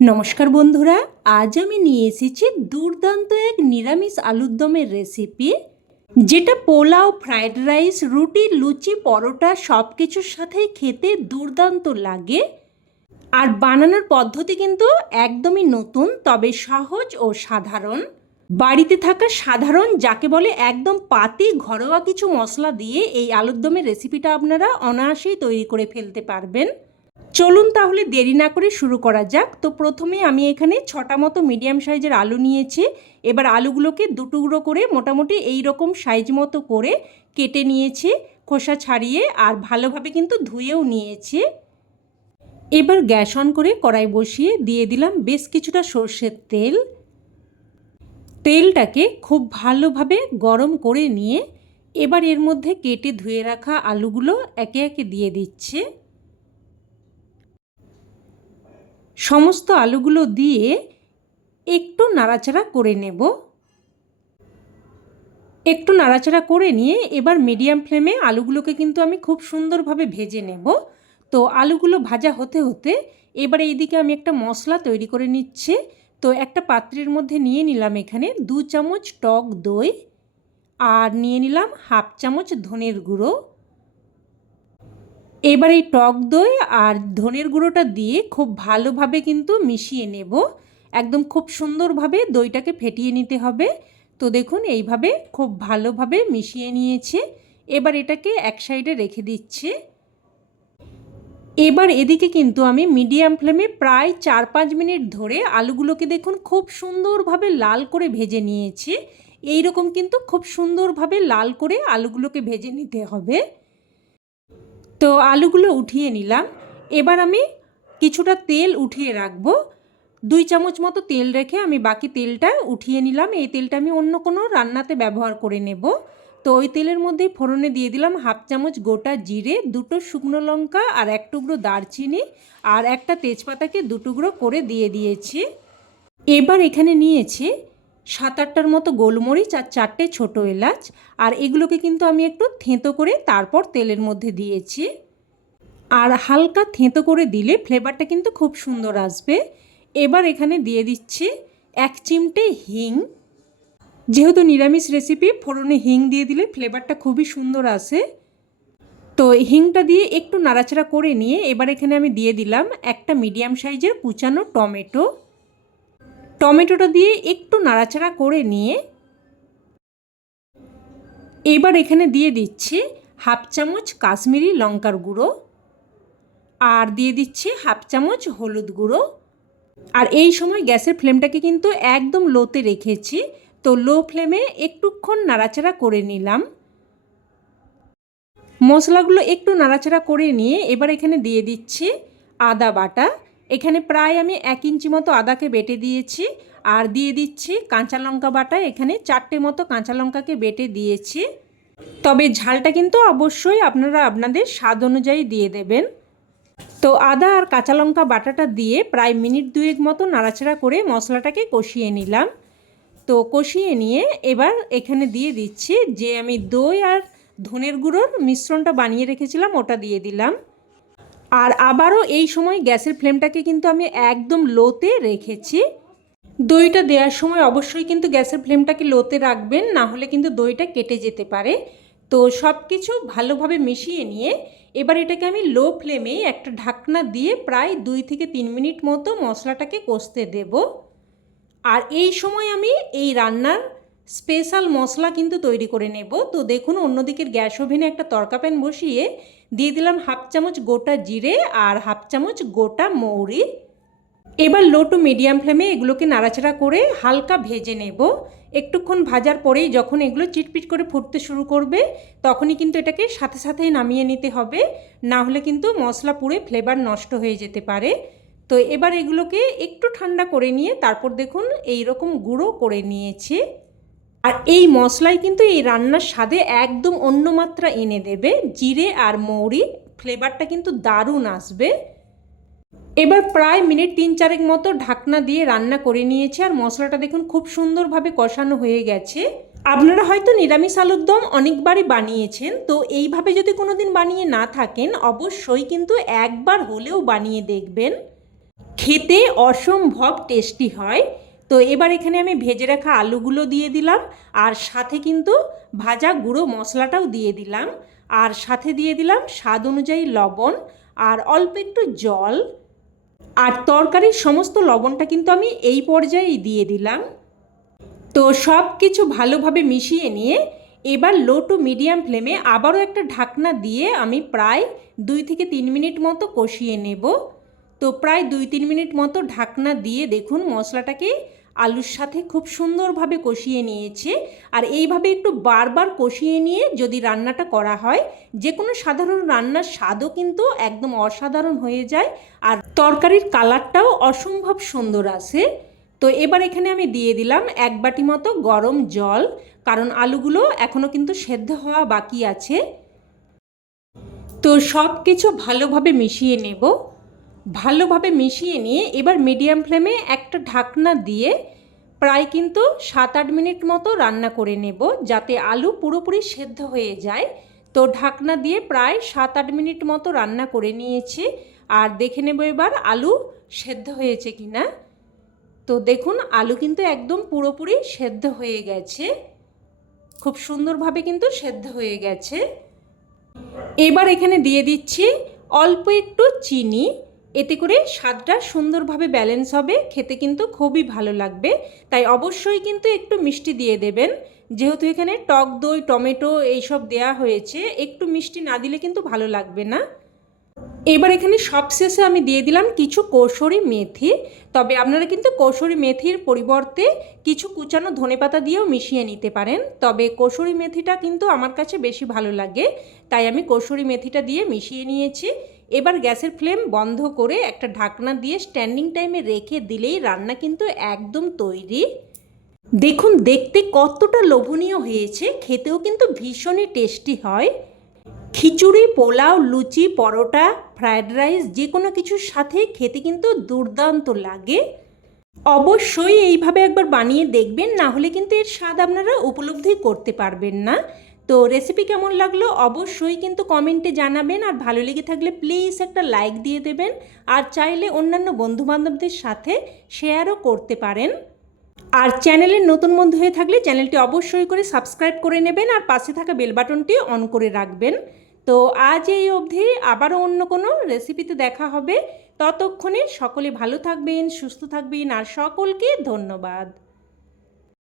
নমস্কার বন্ধুরা, আজ আমি নিয়ে এসেছি দুর্দান্ত এক নিরামিষ আলুর দমের রেসিপি, যেটা পোলাও, ফ্রাইড রাইস, রুটি, লুচি, পরোটা সব কিছুর সাথেই খেতে দুর্দান্ত লাগে। আর বানানোর পদ্ধতি কিন্তু একদমই নতুন, তবে সহজ ও সাধারণ। বাড়িতে থাকা সাধারণ, যাকে বলে একদম পাতি ঘরোয়া কিছু মশলা দিয়ে এই আলুর দমের রেসিপিটা আপনারা অনায়াসেই তৈরি করে ফেলতে পারবেন। চলুন তাহলে দেরি না করে শুরু করা যাক। তো প্রথমে আমি এখানে 6টা মতো মিডিয়াম সাইজের আলু নিয়েছি। এবার আলুগুলোকে দুটুকরো করে মোটামুটি এই রকম সাইজ মতো করে কেটে নিয়েছি, খোসা ছাড়িয়ে, আর ভালোভাবে কিন্তু ধুয়েও নিয়েছি। এবার গ্যাস অন করে কড়াই বসিয়ে দিয়ে দিলাম বেশ কিছুটা সর্ষের তেল। তেলটাকে খুব ভালোভাবে গরম করে নিয়ে এবার এর মধ্যে কেটে ধুয়ে রাখা আলুগুলো একে একে দিয়ে দিচ্ছে। সমস্ত আলুগুলো দিয়ে একটু নাড়াচাড়া করে নেব। একটু নাড়াচাড়া করে নিয়ে এবার মিডিয়াম ফ্লেমে আলুগুলোকে কিন্তু আমি খুব সুন্দরভাবে ভেজে নেব। তো আলুগুলো ভাজা হতে হতে এবার এইদিকে আমি একটা মশলা তৈরি করে নিচ্ছি। তো একটা পাত্রের মধ্যে নিয়ে নিলাম এখানে 2 চামচ টক দই, আর নিয়ে নিলাম হাফ চামচ ধনের গুঁড়ো। এবার এই টক দই আর ধনের গুঁড়োটা দিয়ে খুব ভালোভাবে কিন্তু মিশিয়ে নেব। একদম খুব সুন্দরভাবে দইটাকে ফেটিয়ে নিতে হবে। তো দেখুন এইভাবে খুব ভালোভাবে মিশিয়ে নিয়েছে। এবার এটাকে এক সাইডে রেখে দিচ্ছি। এবার এদিকে কিন্তু আমি মিডিয়াম ফ্লেমে প্রায় 4-5 মিনিট ধরে আলুগুলোকে দেখুন খুব সুন্দরভাবে লাল করে ভেজে নিয়েছি। এই রকম কিন্তু খুব সুন্দরভাবে লাল করে আলুগুলোকে ভেজে নিতে হবে। তো আলুগুলো উঠিয়ে নিলাম। এবার আমি কিছুটা তেল উঠিয়ে রাখবো। 2 চামচ মতো তেল রেখে আমি বাকি তেলটা উঠিয়ে নিলাম। এই তেলটা আমি অন্য কোনো রান্নাতে ব্যবহার করে নেব। তো ওই তেলের মধ্যেই ফোড়নে দিয়ে দিলাম হাফ চামচ গোটা জিরে, 2টো শুকনো লঙ্কা, আর 1 টুকরো দারচিনি, আর একটা তেজপাতাকে 2 টুকরো করে দিয়ে দিয়েছি। এবার এখানে নিয়েছি 7-8টার মতো গোলমরিচ আর 4টে ছোটো এলাচ, আর এগুলোকে কিন্তু আমি একটু থেঁতো করে তারপর তেলের মধ্যে দিয়েছি। আর হালকা থেঁতো করে দিলে ফ্লেভারটা কিন্তু খুব সুন্দর আসবে। এবার এখানে দিয়ে দিচ্ছি 1 চিমটে হিং। যেহেতু নিরামিষ রেসিপি, ফোড়নে হিং দিয়ে দিলে ফ্লেভারটা খুবই সুন্দর আসে। তো হিংটা দিয়ে একটু নাড়াচাড়া করে নিয়ে এবার এখানে আমি দিয়ে দিলাম একটা মিডিয়াম সাইজের কুচানো টমেটো। টমেটোটা দিয়ে একটু নাড়াচাড়া করে নিয়ে এবার এখানে দিয়ে দিচ্ছি হাফ চামচ কাশ্মীরি লঙ্কার গুঁড়ো, আর দিয়ে দিচ্ছি হাফ চামচ হলুদ গুঁড়ো। আর এই সময় গ্যাসের ফ্লেমটাকে কিন্তু একদম লোতে রেখেছি। তো লো ফ্লেমে একটুক্ষণ নাড়াচাড়া করে নিলাম। মশলাগুলো একটু নাড়াচাড়া করে নিয়ে এবার এখানে দিয়ে দিচ্ছি আদা বাটা। এখানে প্রায় আমি 1 ইঞ্চি মতো আদাকে বেটে দিয়েছি। আর দিয়ে দিচ্ছি কাঁচা লঙ্কা বাটা। এখানে 4টে মতো কাঁচা লঙ্কাকে বেটে দিয়েছি। তবে ঝালটা কিন্তু অবশ্যই আপনারা আপনাদের স্বাদ অনুযায়ী দিয়ে দেবেন। তো আদা আর কাঁচা লঙ্কা বাটাটা দিয়ে প্রায় মিনিট 2 মতো নাড়াচাড়া করে মশলাটাকে কষিয়ে নিলাম। তো কষিয়ে নিয়ে এবার এখানে দিয়ে দিচ্ছি যে আমি দই আর ধনের গুঁড়োর মিশ্রণটা বানিয়ে রেখেছিলাম, ওটা দিয়ে দিলাম। আর আবারও এই সময় গ্যাসের ফ্লেমটাকে কিন্তু আমি একদম লোতে রেখেছি। দইটা দেওয়ার সময় অবশ্যই কিন্তু গ্যাসের ফ্লেমটাকে লোতে রাখবেন, না হলে কিন্তু দইটা কেটে যেতে পারে। তো সব কিছু ভালোভাবে মিশিয়ে নিয়ে এবার এটাকে আমি লো ফ্লেমে একটা ঢাকনা দিয়ে প্রায় 2 থেকে 3 মিনিট মতো মশলাটাকে কষতে দেব। আর এই সময় আমি এই রান্নার স্পেশাল মশলা কিন্তু তৈরি করে নেব। তো দেখুন অন্যদিকের গ্যাস ওভেনে একটা তড়কা প্যান বসিয়ে দিয়ে দিলাম হাফ চামচ গোটা জিরে আর হাফ চামচ গোটা মৌরি। এবার লো টু মিডিয়াম ফ্লেমে এগুলোকে নাড়াচাড়া করে হালকা ভেজে নেব। একটুক্ষণ ভাজার পরেই যখন এগুলো চিটপিট করে ফুটতে শুরু করবে, তখনই কিন্তু এটাকে সাথে সাথেই নামিয়ে নিতে হবে, না হলে কিন্তু মশলা পুড়ে ফ্লেভার নষ্ট হয়ে যেতে পারে। তো এবার এগুলোকে একটু ঠান্ডা করে নিয়ে তারপর দেখুন এই রকম গুঁড়ো করে নিয়েছি। আর এই মশলাই কিন্তু এই রান্নার স্বাদে একদম অন্য মাত্রা এনে দেবে। জিরে আর মৌরি ফ্লেভারটা কিন্তু দারুণ আসবে। এবার প্রায় মিনিট 3-4 মতো ঢাকনা দিয়ে রান্না করে নিয়েছি। আর মশলাটা দেখুন খুব সুন্দরভাবে কষানো হয়ে গেছে। আপনারা হয়তো নিরামিষ আলুর দম অনেকবারই বানিয়েছেন, তো এইভাবে যদি কোনোদিন বানিয়ে না থাকেন অবশ্যই কিন্তু একবার হলেও বানিয়ে দেখবেন। খেতে অসম্ভব টেস্টি হয়। তো এবার এখানে আমি ভেজে রাখা আলুগুলো দিয়ে দিলাম, আর সাথে কিন্তু ভাজা গুঁড়ো মশলাটাও দিয়ে দিলাম, আর সাথে দিয়ে দিলাম স্বাদ অনুযায়ী লবণ আর অল্প একটু জল। আর তরকারির সমস্ত লবণটা কিন্তু আমি এই পর্যায়েই দিয়ে দিলাম। তো সব কিছু ভালোভাবে মিশিয়ে নিয়ে এবার লো টু মিডিয়াম ফ্লেমে আবারও একটা ঢাকনা দিয়ে আমি প্রায় 2 থেকে 3 মিনিট মতো কষিয়ে নেব। তো প্রায় 2-3 মিনিট মতো ঢাকনা দিয়ে দেখুন মশলাটাকে আলুর সাথে খুব সুন্দরভাবে কষিয়ে নিয়েছে। আর এইভাবে একটু বারবার কষিয়ে নিয়ে যদি রান্নাটা করা হয়, যে কোনো সাধারণ রান্নার স্বাদও কিন্তু একদম অসাধারণ হয়ে যায়, আর তরকারির কালারটাও অসম্ভব সুন্দর আসে। তো এবার এখানে আমি দিয়ে দিলাম 1 বাটি মতো গরম জল, কারণ আলুগুলো এখনও কিন্তু সেদ্ধ হওয়া বাকি আছে। তো সব কিছু ভালোভাবে মিশিয়ে নেব। ভালোভাবে মিশিয়ে নিয়ে এবার মিডিয়াম ফ্লেমে একটা ঢাকনা দিয়ে প্রায় কিন্তু 7-8 মিনিট মতো রান্না করে নেব, যাতে আলু পুরোপুরি সেদ্ধ হয়ে যায়। তো ঢাকনা দিয়ে প্রায় 7-8 মিনিট মতো রান্না করে নিয়েছি, আর দেখে নেব এবার আলু সেদ্ধ হয়েছে কিনা। তো দেখুন আলু কিন্তু একদম পুরোপুরি সেদ্ধ হয়ে গেছে, খুব সুন্দরভাবে কিন্তু সেদ্ধ হয়ে গেছে। এবার এখানে দিয়ে দিচ্ছি অল্প একটু চিনি, এতে করে স্বাদটা সুন্দরভাবে ব্যালেন্স হবে, খেতে কিন্তু খুবই ভালো লাগবে। তাই অবশ্যই কিন্তু একটু মিষ্টি দিয়ে দেবেন, যেহেতু এখানে টক দই টমেটো এইসব দেয়া হয়েছে, একটু মিষ্টি না দিলে কিন্তু ভালো লাগবে না। এবার এখানে সবশেষে আমি দিয়ে দিলাম কিছু কসুরি মেথি, তবে আপনারা কিন্তু কসুরি মেথির পরিবর্তে কিছু কুচানো ধনেপাতা দিয়েও মিশিয়ে নিতে পারেন, তবে কসুরি মেথিটা কিন্তু আমার কাছে বেশি ভালো লাগে, তাই আমি কসুরি মেথিটা দিয়ে মিশিয়ে নিয়েছি। এবার গ্যাসের ফ্লেম বন্ধ করে একটা ঢাকনা দিয়ে স্ট্যান্ডিং টাইমে রেখে দিলেই রান্না কিন্তু একদম তৈরি। দেখুন দেখতে কতটা লোভনীয় হয়েছে, খেতেও কিন্তু ভীষণই টেস্টি হয়। খিচুড়ি, পোলাও, লুচি, পরোটা, ফ্রায়েড রাইস যে কোনো কিছুর সাথে খেতে কিন্তু দুর্দান্ত লাগে। অবশ্যই এইভাবে একবার বানিয়ে দেখবেন, না হলে কিন্তু এর স্বাদ আপনারা উপলব্ধি করতে পারবেন না। তো রেসিপি কেমন লাগলো অবশ্যই কিন্তু কমেন্টে জানাবেন, আর ভালো লেগে থাকলে প্লিজ একটা লাইক দিয়ে দেবেন, আর চাইলে অন্যান্য বন্ধুবান্ধবদের সাথে শেয়ারও করতে পারেন। আর চ্যানেলের নতুন বন্ধু হয়ে থাকলে চ্যানেলটি অবশ্যই করে সাবস্ক্রাইব করে নেবেন, আর পাশে থাকা বেল বাটনটি অন করে রাখবেন। তো আজ এই অবধি, আবারও অন্য কোনো রেসিপিতে দেখা হবে। ততক্ষণে সকলে ভালো থাকবেন, সুস্থ থাকবেন, আর সকলকে ধন্যবাদ।